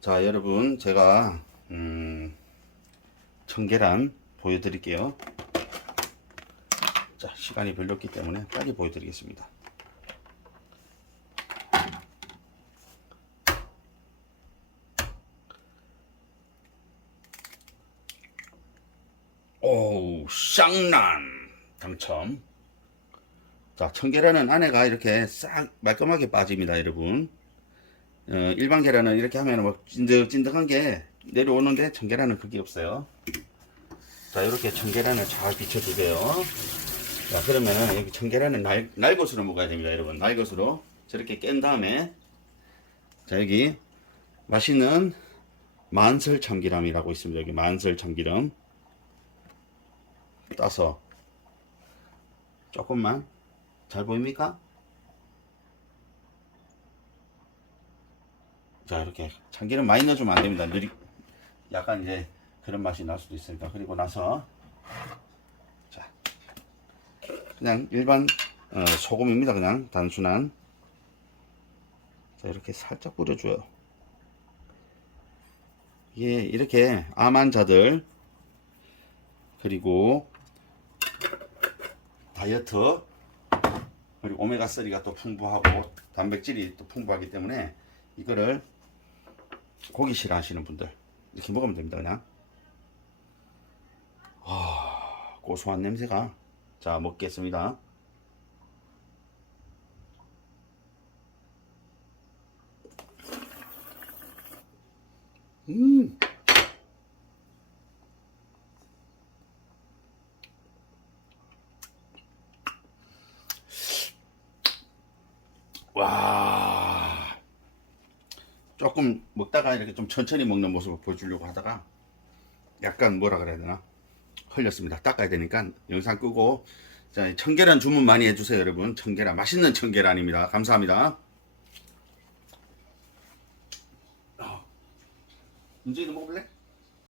자 여러분 제가 음, 청계란 보여드릴게요. 자 시간이 별로 없기 때문에 빨리 보여드리겠습니다. 오우 쌍난! 당첨. 자 청계란은 안에가 이렇게 싹 말끔하게 빠집니다 여러분 어, 일반 계란은 이렇게 하면 뭐 찐득찐득한 게 내려오는데 청계란은 그게 없어요. 자, 이렇게 청계란을 잘 비춰주세요. 자, 그러면은 여기 청계란은 날, 날것으로 먹어야 됩니다, 여러분. 날것으로. 저렇게 깬 다음에, 자, 여기 맛있는 만설 참기름이라고 있습니다. 여기 만설 참기름. 따서 조금만 잘 보입니까? 자 이렇게 참기름 많이 넣어주면 안 됩니다. 느리 약간 이제 그런 맛이 날 수도 있으니까 그리고 나서 자 그냥 일반 어, 소금입니다. 그냥 단순한 자 이렇게 살짝 뿌려줘요. 이게 이렇게 암 환자들 그리고 다이어트 그리고 오메가 3가 또 풍부하고 단백질이 또 풍부하기 때문에 이거를 고기 싫어하시는 분들 이렇게 먹으면 됩니다 그냥. 아 고소한 냄새가. 자 먹겠습니다. 음. 와. 조금 먹다가 이렇게 좀 천천히 먹는 모습을 보여주려고 하다가 약간 뭐라 그래야 되나 흘렸습니다. 닦아야 되니까 영상 끄고 자 청계란 주문 많이 해주세요 여러분. 청계란 맛있는 청계란입니다. 감사합니다. 어. 은진이도 먹어볼래?